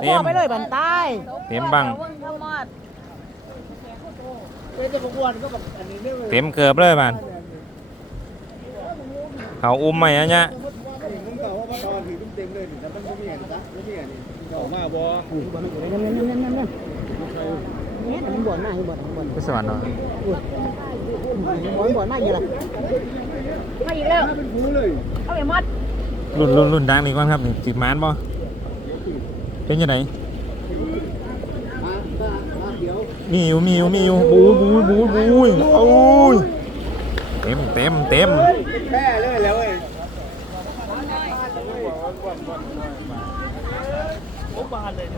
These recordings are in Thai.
เต็มไปเลยบันใต้เต็มบังเจ๊จะประกวนก็แบบอันนี้เนี่ยเต็มเกือบเลยบ้านเขาอุ้มไหมอะเนี่ยมันเก่าว่าตอนถือเต็มเลยแต่มันไม่มีเห็นจ้ะไม่มีเห็นออกมาบ่บ่มันอยู่ในนั่นนั่นนั่นนั่นเนี่ยมันบ่อนมากบ่อนบ่อนพิศวรรค์เนาะบ่อนบ่อนมากอยู่ล่ะมาอีกแล้วเป็นฟูเลยเอาไปหมดรุ่นรุ่นรุ่นดังนี่ก่อนครับนี่จิบมานบ่เป็นยังไงมามามา เดี๋ยวมีอยู่มีอยู่มีอยู่บูบูบูบูโอ้ยเต็มเต็มเต็มแพ้เลยแล้วเว้ย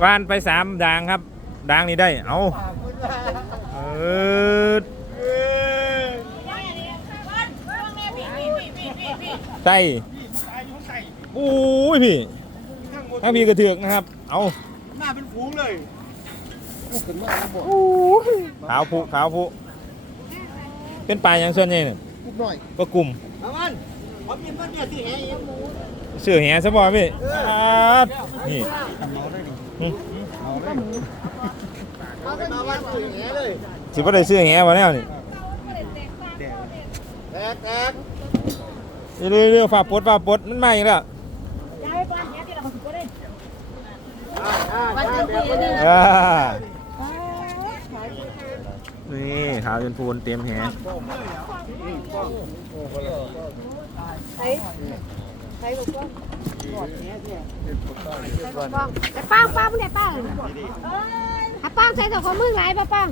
ว่านไปสามด่างครับด่างนี่ได้ เอาเออไต้โอ้ยพี่ ถ้ามีกระเถือกนะครับ เอาหน้าเป็นฟูเลยขึ้นมาบ่ขาวผู้ขาวผู้เป็นปลาอย่างส่วนใหญ่เนี่ยปุ๊บหน่อยก็กลุ่มเอามันผมกินมันเนี่ยสิแหงเสือแหซะบ่พี่อาดนี่หึเอาไปมาวันสิแหงเลยสิบ่ได้เสือแหบ่แล้วนี่แตกแตกเรื่อยๆเรื่อยๆฝ่าปลดฝ่าปลดมันมาอีกแล้ว ย้ายไปก่อนเนี่ยที่เราสุกก็ได้ อ่าวันอ่าจันทร์ที่นี่อ่านี่ขาวจนพูนเตรียมแหใช้บุกกล้องแต่ป้างป้างมึงเนี่ยป้างถ้าป้างใช้ตัวของมึงไรป้าป้าง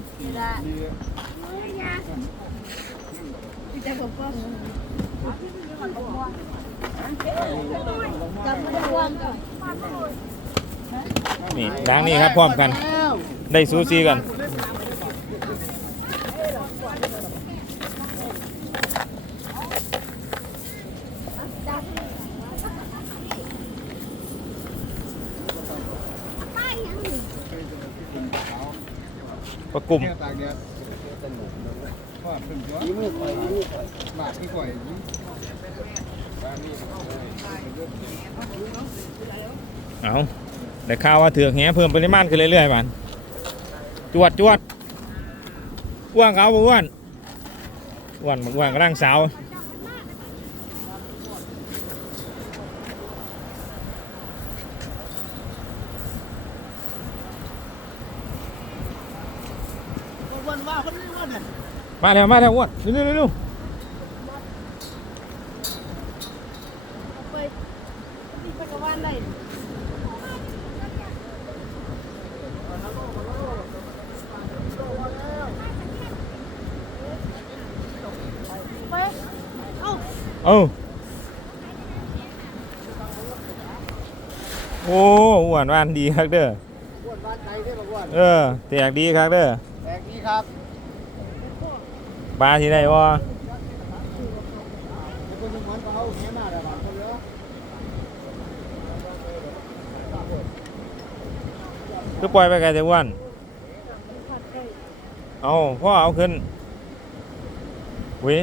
จำไม่ได้วางก่อน นี่ล้างนี่ครับพร้อมกัน ได้ซูซีกันประกุมเอา กที่ข่าได้ข่าวว่าเถือกแหเพิ่มปริมาณขึ้นเรื่อยๆบานจวดจวดอ้วนเขาอ้วนอ้วนอ้วนกำลังสาวมาแล้วมาแล้วอ้วนเร็วๆเร็วไปไปกับวันได้ ไปเอ้า ๆ เอาโอ้อ้วนหวานดีครับเด้ออ้วนบ้านใจได้บอกว่าเออแตกดีครับเด้อแตกนี้ครับปลาที่ได้วะแล้วคนสมอนก็เอาแค่มาแล้วบางคนเยอะคือปล่อยไปไกลแต่อ้วนเอาพ่อเอาขึ้นเว้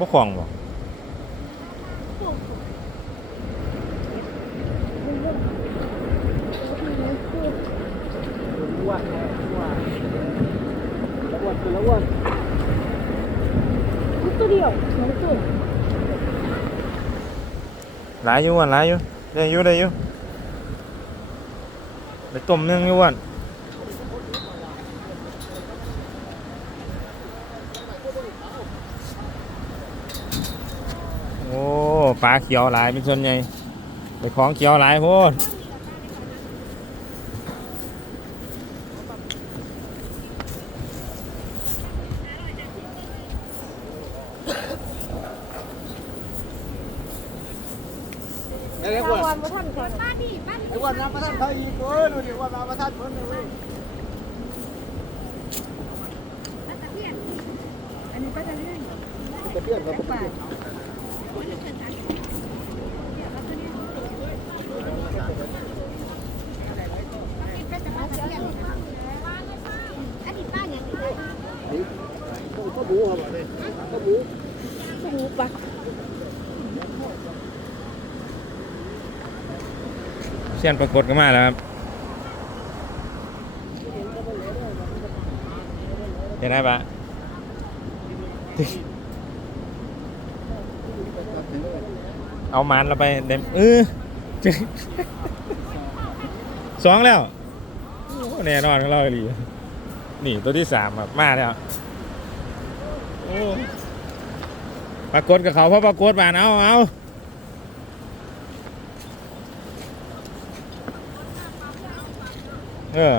บ่ของบ่อ้วนอ้วนแล้วอ้วนคือแล้วอ้วนลูกตัวเดียวเหมือนตัวหลายอยู่อ้วนหลายอยู่ได้อยู่ได้อยู่ไปต้มหนึงอยู่อ้วนโอ้ ปลาเขียวหลายเป็นส่วนใหญ่ไปของเขียวหลายโพดแล้วอ้วนวันมาท่านคนบ้านดิบ้านอ้วนน้ำปรดเขาอีกเว้ยดูดิอ้วนน้ำประทัดคนเลยอันนี้ก็จะเลื่อนกระเทียมกับกระเทียนนี้ป้าอย่างนี้ ก็บูเขาบอกเลยปหูปะเสียนปรากฏก็มาแล้วครับเห็นไหมปะ เอามันเราไปเด็มเออสองแล้วแน่นอนของเราเลยนี่ตัวที่สามอะมาแล้วปรากฏกับเขาเพราะปรากฏมาเอาเอาเออ